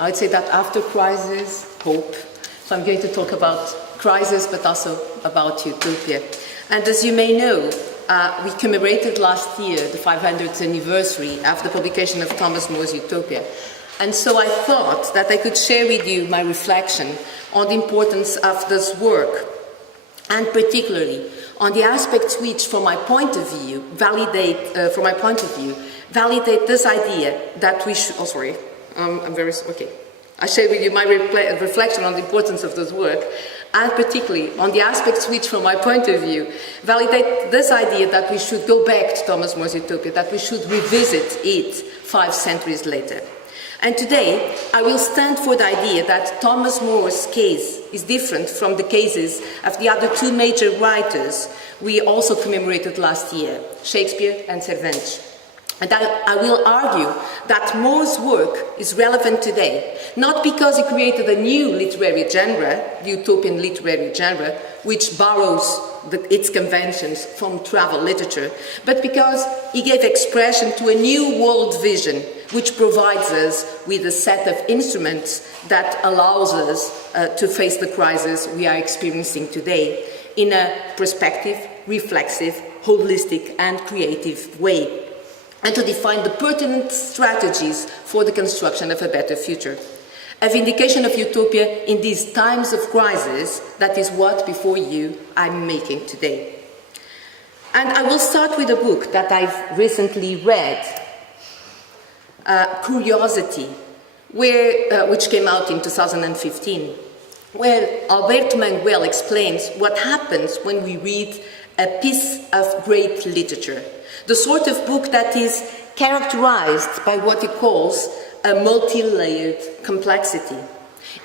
I'd say that after crisis, hope. So I'm going to talk about crisis, but also about utopia. And as you may know, we commemorated last year the 500th anniversary of the publication of Thomas More's Utopia. And so I thought that I could share with you my reflection on the importance of this work, and particularly on the aspects which, from my point of view, validate this idea that we should. Oh, sorry, okay. I share with you my reflection on the importance of this work, and particularly on the aspects which, from my point of view, validate this idea that we should go back to Thomas More's Utopia, that we should revisit it 5 centuries later. And today, I will stand for the idea that Thomas More's case is different from the cases of the other 2 major writers we also commemorated last year, Shakespeare and Cervantes. And I will argue that More's work is relevant today, not because he created a new literary genre, the Utopian literary genre, which borrows its conventions from travel literature, but because he gave expression to a new world vision, which provides us with a set of instruments that allows us to face the crisis we are experiencing today in a prospective, reflexive, holistic, and creative way, and to define the pertinent strategies for the construction of a better future. A vindication of utopia in these times of crisis, that is what, before you, I'm making today. And I will start with a book that I've recently read, Curiosity, which came out in 2015, where Alberto Manguel explains what happens when we read a piece of great literature, the sort of book that is characterized by what he calls a multi-layered complexity.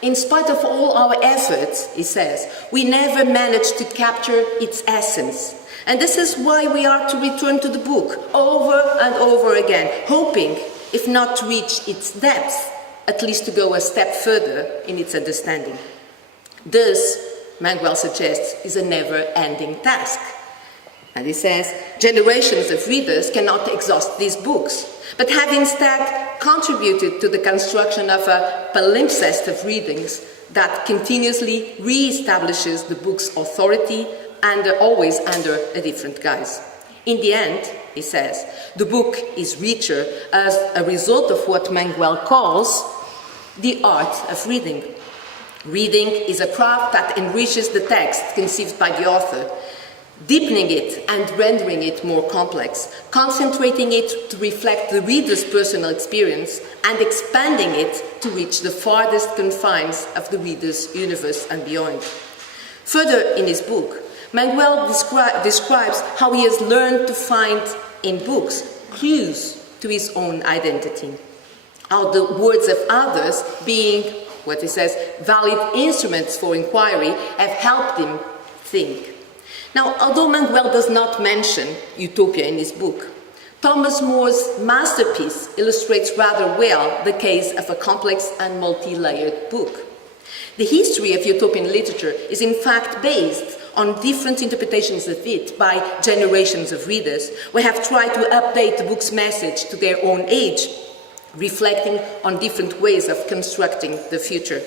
In spite of all our efforts, he says, we never managed to capture its essence. And this is why we are to return to the book over and over again, hoping, if not to reach its depth, at least to go a step further in its understanding. This, Manguel suggests, is a never-ending task. And he says, generations of readers cannot exhaust these books, but have instead contributed to the construction of a palimpsest of readings that continuously re-establishes the book's authority and always under a different guise. In the end, he says, the book is richer as a result of what Manguel calls the art of reading. Reading is a craft that enriches the text conceived by the author, deepening it and rendering it more complex, concentrating it to reflect the reader's personal experience and expanding it to reach the farthest confines of the reader's universe and beyond. Further in his book, Manguel describes how he has learned to find in books clues to his own identity, how the words of others, being, what he says, valid instruments for inquiry, have helped him think. Now, although Manguel does not mention utopia in his book, Thomas More's masterpiece illustrates rather well the case of a complex and multi-layered book. The history of utopian literature is in fact based on different interpretations of it by generations of readers who have tried to update the book's message to their own age, reflecting on different ways of constructing the future.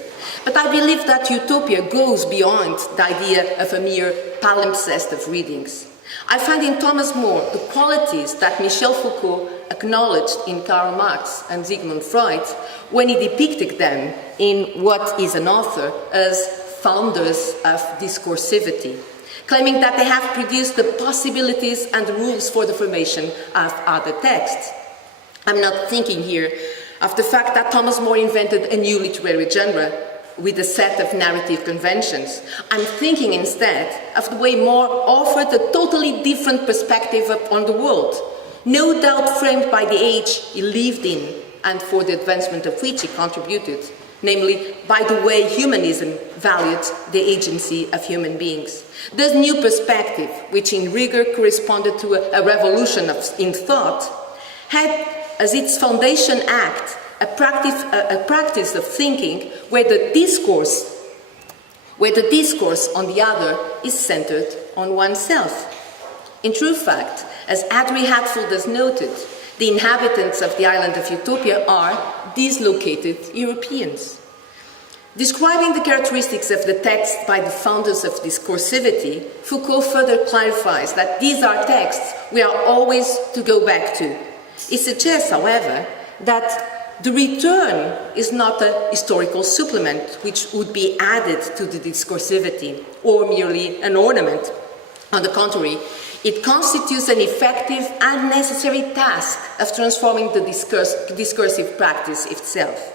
But I believe that utopia goes beyond the idea of a mere palimpsest of readings. I find in Thomas More the qualities that Michel Foucault acknowledged in Karl Marx and Sigmund Freud when he depicted them in What is an Author as founders of discursivity, claiming that they have produced the possibilities and the rules for the formation of other texts. I'm not thinking here of the fact that Thomas More invented a new literary genre with a set of narrative conventions. I'm thinking instead of the way More offered a totally different perspective on the world, no doubt framed by the age he lived in and for the advancement of which he contributed, namely by the way humanism valued the agency of human beings. This new perspective, which in rigor corresponded to a revolution in thought, had as its foundation act a practice of thinking where the discourse on the other is centered on oneself. In true fact, as Adri Hatfield has noted, The inhabitants of the island of Utopia are dislocated Europeans. Describing the characteristics of the text by the founders of discursivity, Foucault further clarifies that these are texts we are always to go back to. He suggests, however, that the return is not a historical supplement which would be added to the discursivity or merely an ornament. On the contrary, it constitutes an effective and necessary task of transforming the discursive practice itself.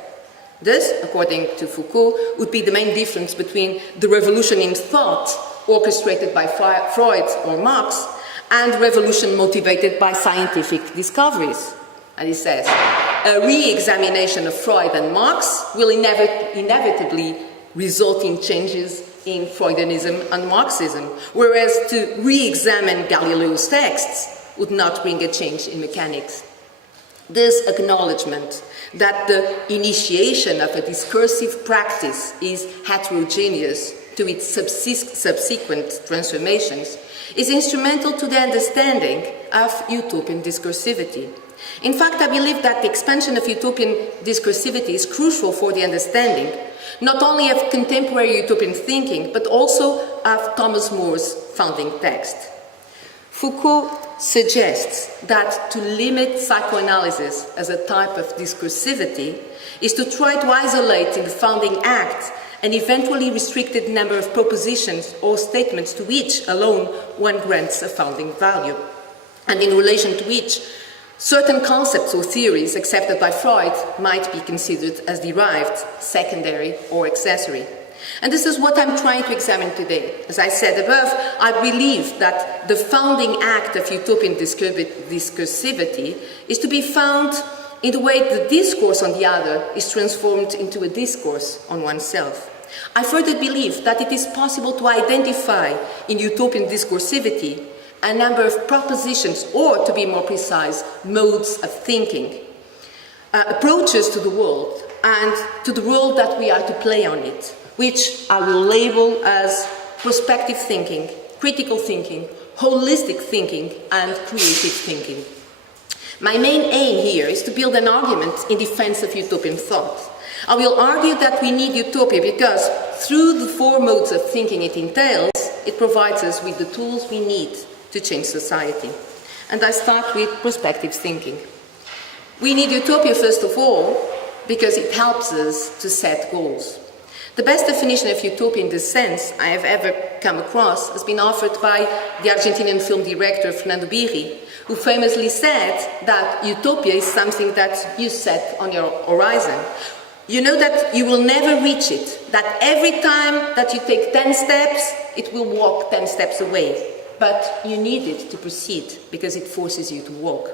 This, according to Foucault, would be the main difference between the revolution in thought orchestrated by Freud or Marx and revolution motivated by scientific discoveries. And he says, a re-examination of Freud and Marx will inevitably result in changes in Freudianism and Marxism, whereas to re-examine Galileo's texts would not bring a change in mechanics. This acknowledgement that the initiation of a discursive practice is heterogeneous to its subsequent transformations is instrumental to the understanding of utopian discursivity. In fact, I believe that the expansion of utopian discursivity is crucial for the understanding not only of contemporary utopian thinking, but also of Thomas More's founding text. Foucault suggests that to limit psychoanalysis as a type of discursivity is to try to isolate in the founding act an eventually restricted number of propositions or statements to which alone one grants a founding value, and in relation to which certain concepts or theories accepted by Freud might be considered as derived, secondary, or accessory. And this is what I'm trying to examine today. As I said above, I believe that the founding act of utopian discursivity is to be found in the way the discourse on the other is transformed into a discourse on oneself. I further believe that it is possible to identify in utopian discursivity a number of propositions, or to be more precise, modes of thinking, approaches to the world and to the role that we are to play on it, which I will label as prospective thinking, critical thinking, holistic thinking, and creative thinking. My main aim here is to build an argument in defense of utopian thought. I will argue that we need utopia because through the four modes of thinking it entails, it provides us with the tools we need to change society. And I start with prospective thinking. We need utopia first of all because it helps us to set goals. The best definition of utopia in this sense I have ever come across has been offered by the Argentinian film director Fernando Vieira, who famously said that utopia is something that you set on your horizon. You know that you will never reach it, that every time that you take 10 steps, it will walk 10 steps away. But you need it to proceed because it forces you to walk.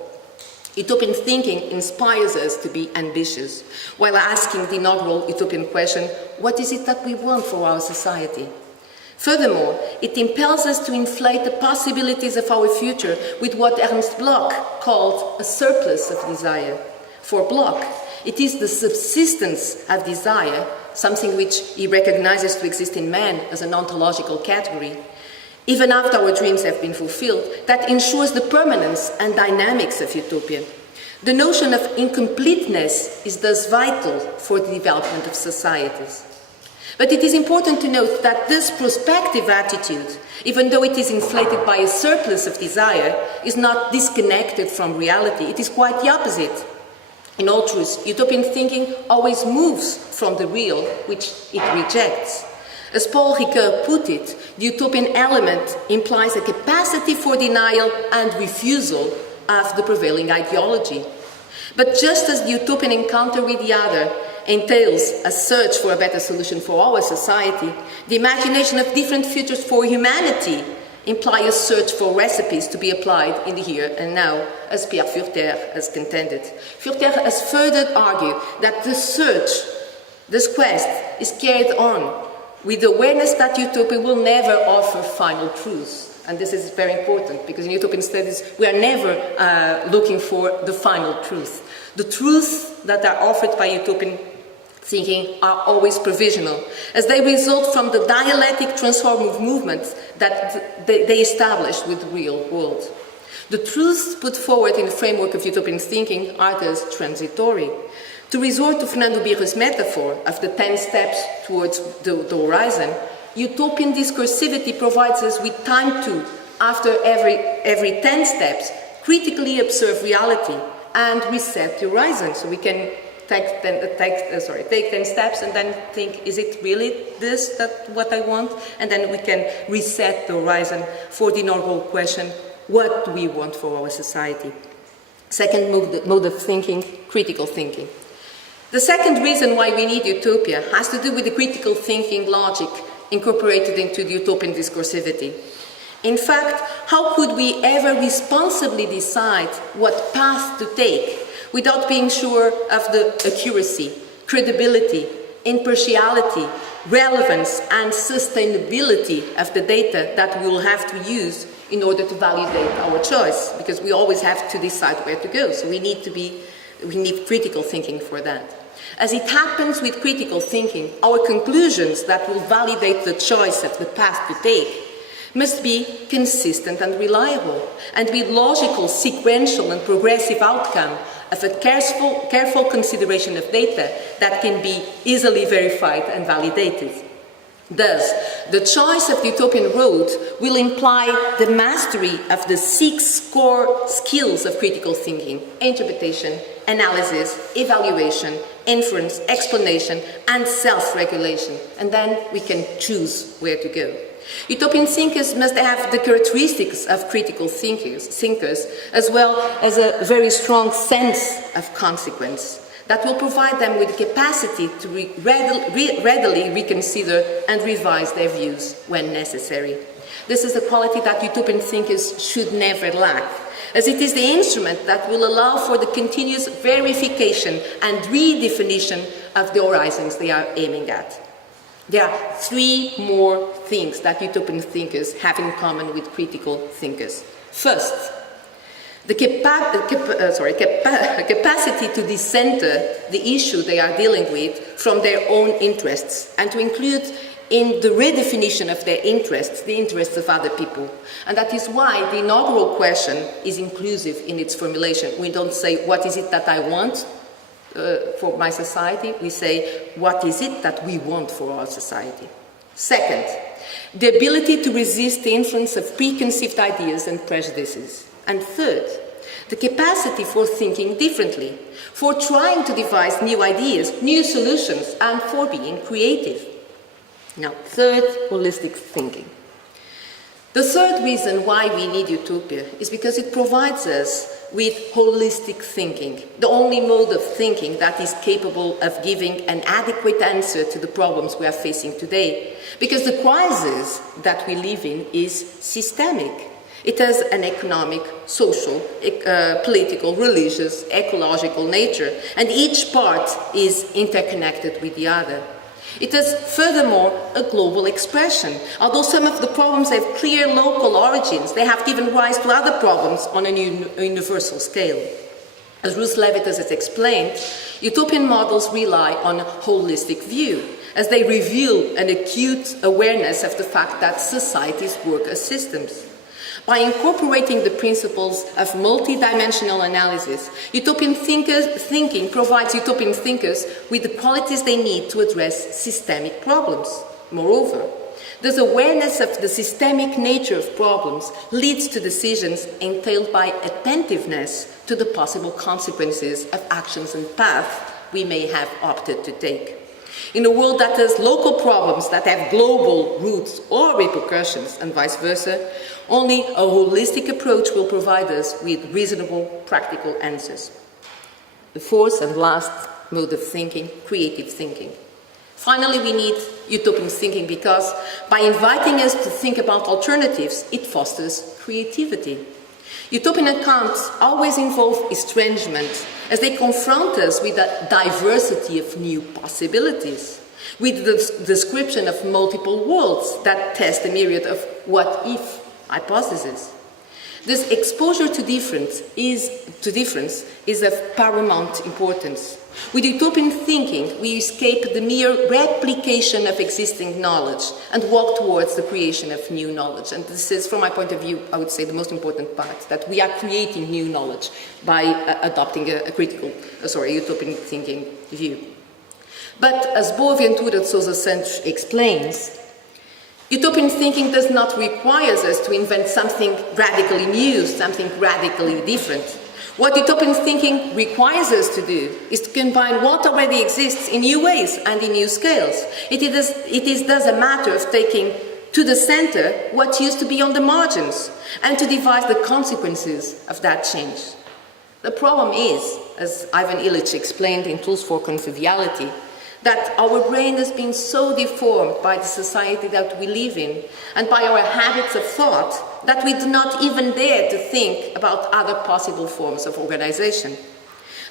Utopian thinking inspires us to be ambitious, while asking the inaugural utopian question, what is it that we want for our society? Furthermore, it impels us to inflate the possibilities of our future with what Ernst Bloch called a surplus of desire. For Bloch, it is the subsistence of desire, something which he recognizes to exist in man as an ontological category, even after our dreams have been fulfilled, that ensures the permanence and dynamics of utopia. The notion of incompleteness is thus vital for the development of societies. But it is important to note that this prospective attitude, even though it is inflated by a surplus of desire, is not disconnected from reality. It is quite the opposite. In all truth, utopian thinking always moves from the real, which it rejects. As Paul Ricoeur put it, the utopian element implies a capacity for denial and refusal of the prevailing ideology. But just as the utopian encounter with the other entails a search for a better solution for our society, the imagination of different futures for humanity implies a search for recipes to be applied in the here and now, as Pierre Furter has contended. Furter has further argued that this search, this quest, is carried on with the awareness that utopia will never offer final truths. And this is very important, because in utopian studies, we are never looking for the final truth. The truths that are offered by utopian thinking are always provisional, as they result from the dialectic transformative movements that they establish with the real world. The truths put forward in the framework of utopian thinking are thus transitory. To resort to Fernando Birra's metaphor of the 10 steps towards the horizon, utopian discursivity provides us with time to, after every 10 steps, critically observe reality and reset the horizon. So we can take 10 steps and then think, is it really this what I want? And then we can reset the horizon for the inaugural question, what do we want for our society? Second mode of thinking, critical thinking. The second reason why we need utopia has to do with the critical thinking logic incorporated into the utopian discursivity. In fact, how could we ever responsibly decide what path to take without being sure of the accuracy, credibility, impartiality, relevance, and sustainability of the data that we will have to use in order to validate our choice? Because we always have to decide where to go, so we need critical thinking for that. As it happens with critical thinking, our conclusions that will validate the choice of the path to take must be consistent and reliable, and with logical, sequential, and progressive outcome of a careful consideration of data that can be easily verified and validated. Thus, the choice of the utopian road will imply the mastery of the 6 core skills of critical thinking: interpretation, analysis, evaluation, inference, explanation, and self-regulation. And then we can choose where to go. Utopian thinkers must have the characteristics of critical thinkers, as well as a very strong sense of consequence that will provide them with the capacity to readily reconsider and revise their views when necessary. This is a quality that utopian thinkers should never lack, as it is the instrument that will allow for the continuous verification and redefinition of the horizons they are aiming at. There are 3 more things that utopian thinkers have in common with critical thinkers. First, the capacity to decenter the issue they are dealing with from their own interests and to include in the redefinition of their interests, the interests of other people. And that is why the inaugural question is inclusive in its formulation. We don't say, what is it that I want for my society? We say, what is it that we want for our society? Second, the ability to resist the influence of preconceived ideas and prejudices. And third, the capacity for thinking differently, for trying to devise new ideas, new solutions, and for being creative. Now, third, holistic thinking. The third reason why we need utopia is because it provides us with holistic thinking, the only mode of thinking that is capable of giving an adequate answer to the problems we are facing today. Because the crisis that we live in is systemic. It has an economic, social, political, religious, ecological nature, and each part is interconnected with the other. It is furthermore a global expression. Although some of the problems have clear local origins, they have given rise to other problems on a universal scale. As Ruth Levitas has explained, utopian models rely on a holistic view, as they reveal an acute awareness of the fact that societies work as systems. By incorporating the principles of multidimensional analysis, utopian thinking provides utopian thinkers with the qualities they need to address systemic problems. Moreover, this awareness of the systemic nature of problems leads to decisions entailed by attentiveness to the possible consequences of actions and paths we may have opted to take. In a world that has local problems that have global roots or repercussions, and vice versa, only a holistic approach will provide us with reasonable, practical answers. The fourth and last mode of thinking, creative thinking. Finally, we need utopian thinking because by inviting us to think about alternatives, it fosters creativity. Utopian accounts always involve estrangement, as they confront us with a diversity of new possibilities, with the description of multiple worlds that test a myriad of what-if hypotheses. This exposure to difference is of paramount importance. With utopian thinking, we escape the mere replication of existing knowledge and walk towards the creation of new knowledge. And this is, from my point of view, I would say the most important part, that we are creating new knowledge by adopting a utopian thinking view. But as Boaventura de Sousa Santos explains, utopian thinking does not require us to invent something radically new, something radically different. What utopian thinking requires us to do is to combine what already exists in new ways and in new scales. It is thus a matter of taking to the center what used to be on the margins and to devise the consequences of that change. The problem is, as Ivan Illich explained in Tools for Conviviality, that our brain has been so deformed by the society that we live in and by our habits of thought that we do not even dare to think about other possible forms of organization.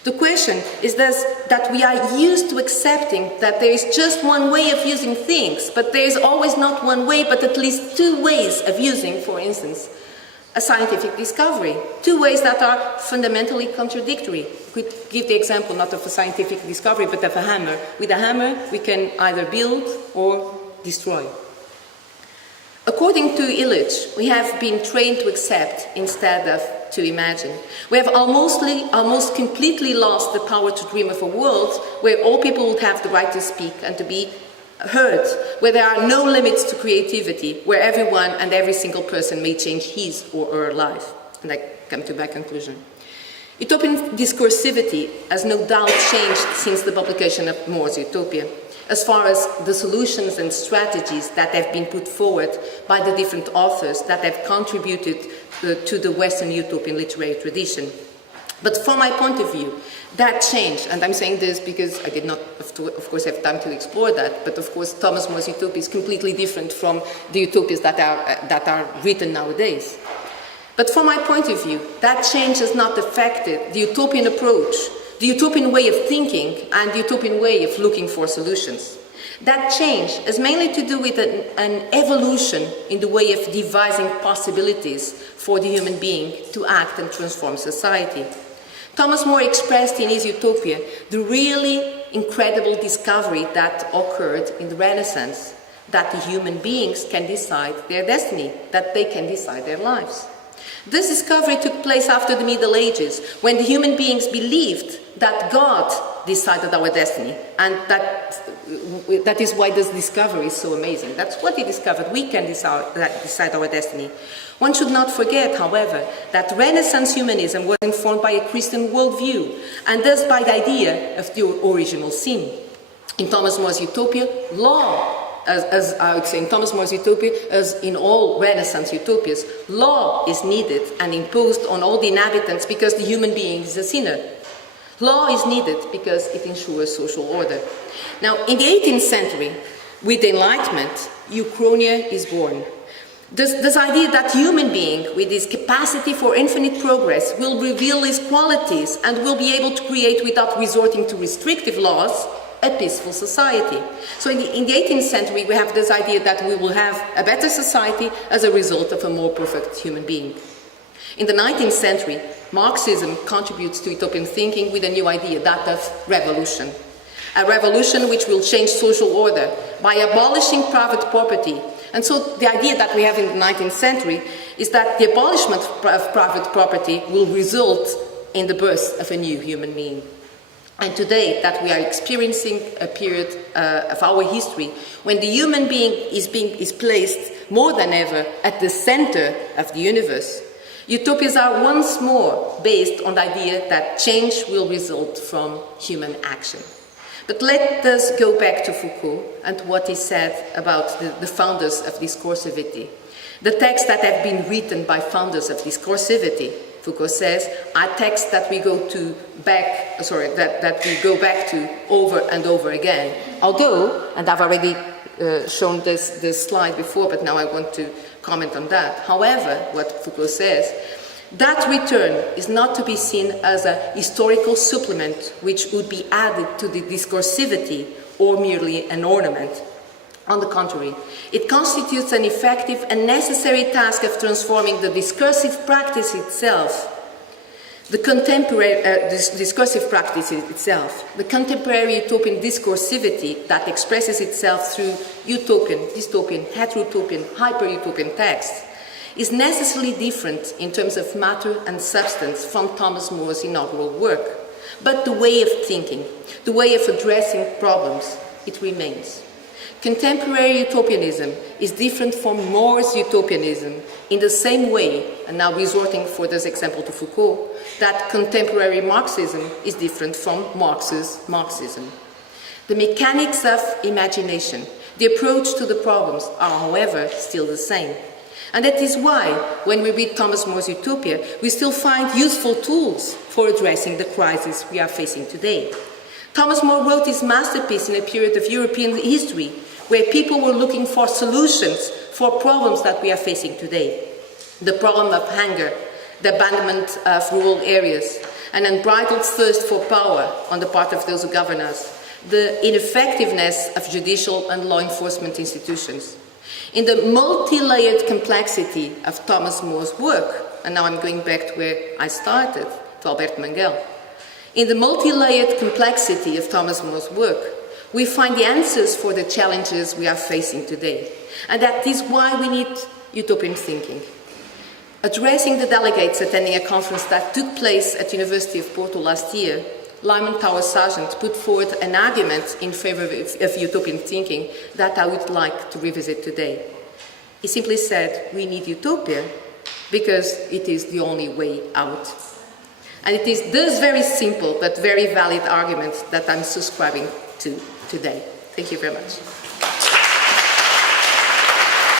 The question is thus that we are used to accepting that there is just one way of using things, but there is always not one way, but at least two ways of using, for instance, a scientific discovery, two ways that are fundamentally contradictory. We give the example not of a scientific discovery, but of a hammer. With a hammer, we can either build or destroy. According to Illich, we have been trained to accept instead of to imagine. We have almost completely lost the power to dream of a world where all people would have the right to speak and to be heard, where there are no limits to creativity, where everyone and every single person may change his or her life. And I come to my conclusion. Utopian discursivity has no doubt changed since the publication of More's Utopia, as far as the solutions and strategies that have been put forward by the different authors that have contributed to the Western utopian literary tradition. But from my point of view, that change, and I'm saying this because I did not, of course, have time to explore that, but of course Thomas More's Utopia is completely different from the utopias that are written nowadays. But from my point of view, that change has not affected the utopian approach, the utopian way of thinking, and the utopian way of looking for solutions. That change has mainly to do with an evolution in the way of devising possibilities for the human being to act and transform society. Thomas More expressed in his Utopia the really incredible discovery that occurred in the Renaissance, that the human beings can decide their destiny, that they can decide their lives. This discovery took place after the Middle Ages, when the human beings believed that God decided our destiny, and that is why this discovery is so amazing. That's what he discovered. We can decide our destiny. One should not forget, however, that Renaissance humanism was informed by a Christian worldview, and thus by the idea of the original sin. In Thomas More's Utopia, law, as I would say in Thomas More's Utopia, as in all Renaissance utopias, law is needed and imposed on all the inhabitants because the human being is a sinner. Law is needed because it ensures social order. Now, in the 18th century, with the Enlightenment, Uchronia is born. This idea that human being, with his capacity for infinite progress, will reveal his qualities and will be able to create, without resorting to restrictive laws, a peaceful society. So in the 18th century, we have this idea that we will have a better society as a result of a more perfect human being. In the 19th century, Marxism contributes to utopian thinking with a new idea, that of revolution. A revolution which will change social order by abolishing private property. And so the idea that we have in the 19th century is that the abolishment of private property will result in the birth of a new human being. And today, that we are experiencing a period of our history when the human being is placed more than ever at the center of the universe. Utopias are once more based on the idea that change will result from human action. But let us go back to Foucault and what he said about the founders of discursivity. The texts that have been written by founders of discursivity, Foucault says, are texts that we go back to over and over again. Although, and I've already shown this slide before, but now I want to comment on that. However, what Foucault says, that return is not to be seen as a historical supplement which would be added to the discursivity or merely an ornament. On the contrary, it constitutes an effective and necessary task of transforming the discursive practice itself. The contemporary discursive practice itself, the contemporary utopian discursivity that expresses itself through utopian, dystopian, heterotopian, hyper-utopian texts, is necessarily different in terms of matter and substance from Thomas More's inaugural work. But the way of thinking, the way of addressing problems, it remains. Contemporary utopianism is different from More's utopianism in the same way, and now resorting for this example to Foucault, that contemporary Marxism is different from Marx's Marxism. The mechanics of imagination, the approach to the problems are, however, still the same. And that is why, when we read Thomas More's Utopia, we still find useful tools for addressing the crisis we are facing today. Thomas More wrote his masterpiece in a period of European history where people were looking for solutions for problems that we are facing today. The problem of hunger, the abandonment of rural areas, an unbridled thirst for power on the part of those who govern us, the ineffectiveness of judicial and law enforcement institutions. In the multi-layered complexity of Thomas More's work, and now I'm going back to where I started, to Albert Manguel. In the multi-layered complexity of Thomas More's work, we find the answers for the challenges we are facing today. And that is why we need utopian thinking. Addressing the delegates attending a conference that took place at the University of Porto last year, Lyman Tower Sargent put forward an argument in favor of utopian thinking that I would like to revisit today. He simply said, we need utopia because it is the only way out. And it is this very simple but very valid argument that I'm subscribing to today. Thank you very much.